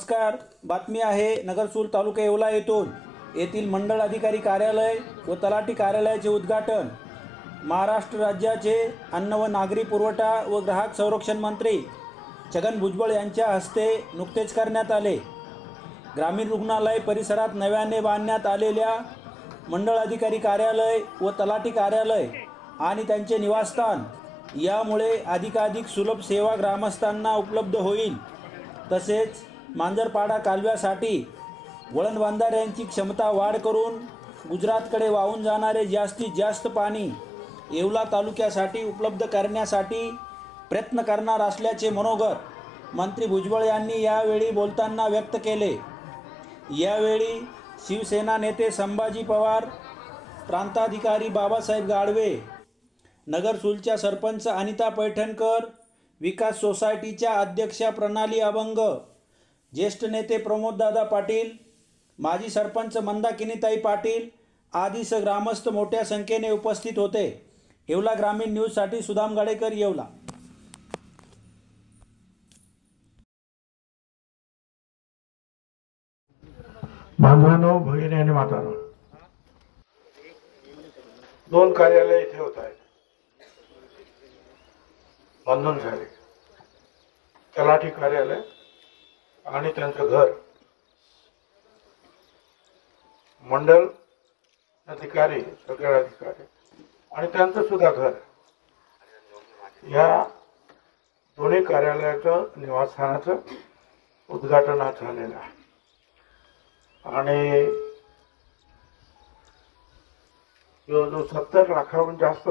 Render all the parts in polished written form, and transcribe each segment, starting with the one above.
नमस्कार. बातमी आहे नगरसूल तालुका येवला येथील मंडळ अधिकारी कार्यालय व तलाठी कार्यालयाचे उद्घाटन महाराष्ट्र राज्याचे अन्न व नागरी पुरवठा व ग्राहक संरक्षण मंत्री छगन भुजबळ यांच्या हस्ते नुकतेच करण्यात आले. ग्रामीण रुग्णालय परिसरात नव्याने बांधण्यात आलेल्या मंडळ अधिकारी कार्यालय व तलाठी कार्यालय आणि त्यांचे निवासस्थान यामुळे अधिकाधिक सुलभ सेवा ग्रामस्थांना उपलब्ध होईल. तसेच मांजरपाडा कालव्यासाठी वळण बांधाऱ्यांची क्षमता वाढ करून गुजरातकडे वाहून जाणारे जास्तीत जास्त पाणी येवला तालुक्यासाठी उपलब्ध करण्यासाठी प्रयत्न करणार असल्याचे मनोगत मंत्री भुजबळ यांनी यावेळी बोलताना व्यक्त केले. यावेळी शिवसेना नेते संभाजी पवार, प्रांताधिकारी बाबासाहेब गाडवे, नगरसूलच्या सरपंच अनिता पैठणकर, विकास सोसायटीच्या अध्यक्षा प्रणाली अभंग, ज्येष्ठ नेते प्रमोददादा पाटील, माजी सरपंच मंदाकिनीताई पाटील आदी ग्रामस्थ मोठ्या संख्येने उपस्थित होते. येवला ग्रामीण न्यूजसाठी सुदाम गाडेकर, येवला. बांधवांनो, भगिनी आणि मातांनो, दोन कार्यालय इथे होत आहेत. बांधून झाले. तलाठी कार्यालय आणि त्यांचं घर, मंडल अधिकारी, सगळे अधिकारी आणि त्यांचं सुद्धा घर, या दोन्ही कार्यालयाचं निवासस्थानाचं उद्घाटन आज झालेलं आहे. आणि जो 70 लाखाहून जास्त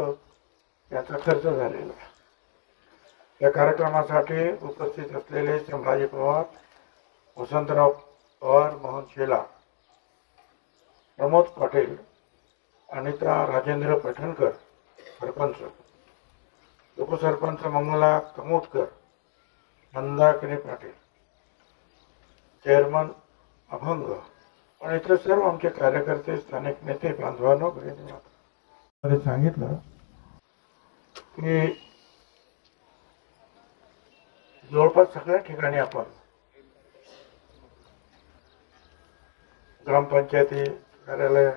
याचा खर्च झालेला आहे. या कार्यक्रमासाठी उपस्थित असलेले संभाजी पवार, वसंतराव पवार, मोहन शेला, प्रमोद पाटील, अनिता राजेंद्र पैठणकर सरपंच, उपसरपंच मंगला कमोदकर, मंदाकिनी पाटील, चेअरमन अभंग आणि इतर सर्व आमचे कार्यकर्ते, स्थानिक नेते, बांधवांनो, मध्ये सांगितलं की जवळपास सगळ्या ठिकाणी आपण ग्रामपंचायती कार्यालय,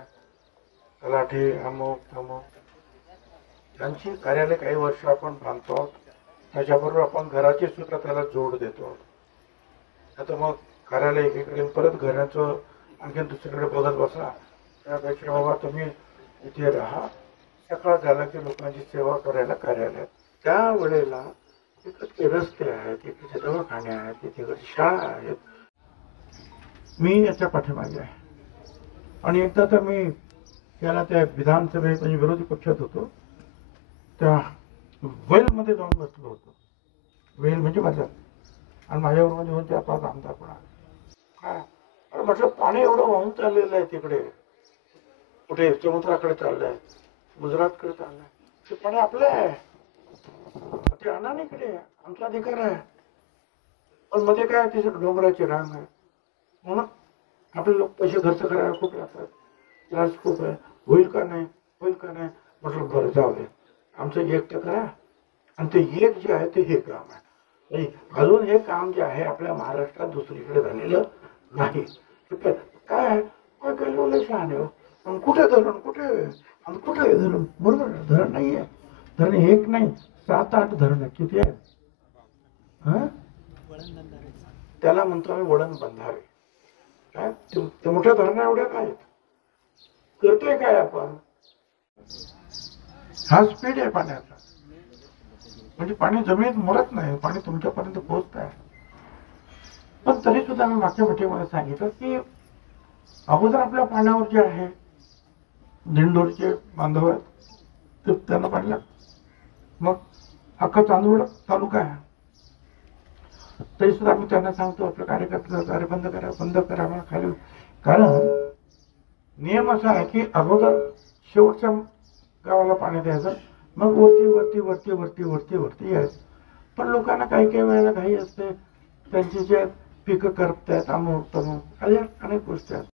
तलाठी, अमुक तमुक यांची कार्यालय काही वर्ष आपण बांधतो आहोत. त्याच्याबरोबर आपण घराची सुद्धा त्याला जोड देतो. आता मग कार्यालय एकीकडे परत घराचं आणखी दुसरीकडे बघत बसा, त्यापेक्षा बाबा तुम्ही इथे राहा. सकाळ झाला की लोकांची सेवा करायला कार्यालय. त्यावेळेला तिकडचे रस्ते आहेत, तिकडचे दवाखाने आहेत, तिकडची शाळा आहेत. मी याच्या पाठीमागे आहे. आणि एकदा तर मी त्याला त्या विधानसभेत म्हणजे विरोधी पक्षात होतो, त्या वेलमध्ये जाऊन बसलो होतो. वेल म्हणजे माझा, आणि माझ्यावर म्हणजे होते आपला आमदार पण काय म्हटलं, पाणी एवढं वाहून चाललेलं आहे तिकडे, कुठे समुद्राकडे चाललंय, गुजरातकडे चाललंय. ते पाणी आपलं आहे, ते अनानीकडे आमचा अधिकार आहे. पण मध्ये काय तिथे डोंगराची रांग आहे, म्हणून आपले लोक पैसे खर्च करायला खूप लागतात, त्रास खूप आहे. होईल का नाही, होईल का नाही. म्हटलं बरं जाऊ दे, आमचं एक तर करा. आणि ते एक जे आहे ते हे काम आहे. अजून हे काम जे आहे आपल्या महाराष्ट्रात दुसरीकडे झालेलं नाही. काय आहे, काय लोक शहाणे हो. कुठे धरण, कुठे आणि कुठे धरण, बरोबर धरण नाही आहे. धरण एक नाही, 7-8 धरण किती आहे. त्याला म्हणतो आम्ही वळण बंधारे. काय ते मोठ्या धरणा एवढ्या नाहीत. करतोय काय आपण, हा स्पीड आहे पाण्याचा. म्हणजे पाणी जमिनीत मुरत नाही, पाणी तुमच्यापर्यंत पोहोचत आहे. पण तरी सुद्धा मी मागच्या भेटीमध्ये सांगितलं की अगोदर आपल्या पाण्यावर जे आहे दिंडोरचे बांधव आहेत, ते त्यांना पाडलं. मग अख्खा चांदवड तालुका आहे, तरी सुद्धा आम्ही त्यांना सांगतो आपल्या कार्यकर्त्यांना अरे बंद करा, बंद करा मला खाली. कारण नियम असा आहे की अगोदर शेवटच्या गावाला पाणी द्यायचं, मग वरती वरती वरती वरती वरती वरती यायचं. पण लोकांना काही काही वेळेला घाई असते, त्यांची जे पिकं करतायत, अमुक तमुक अनेक गोष्टी आहेत.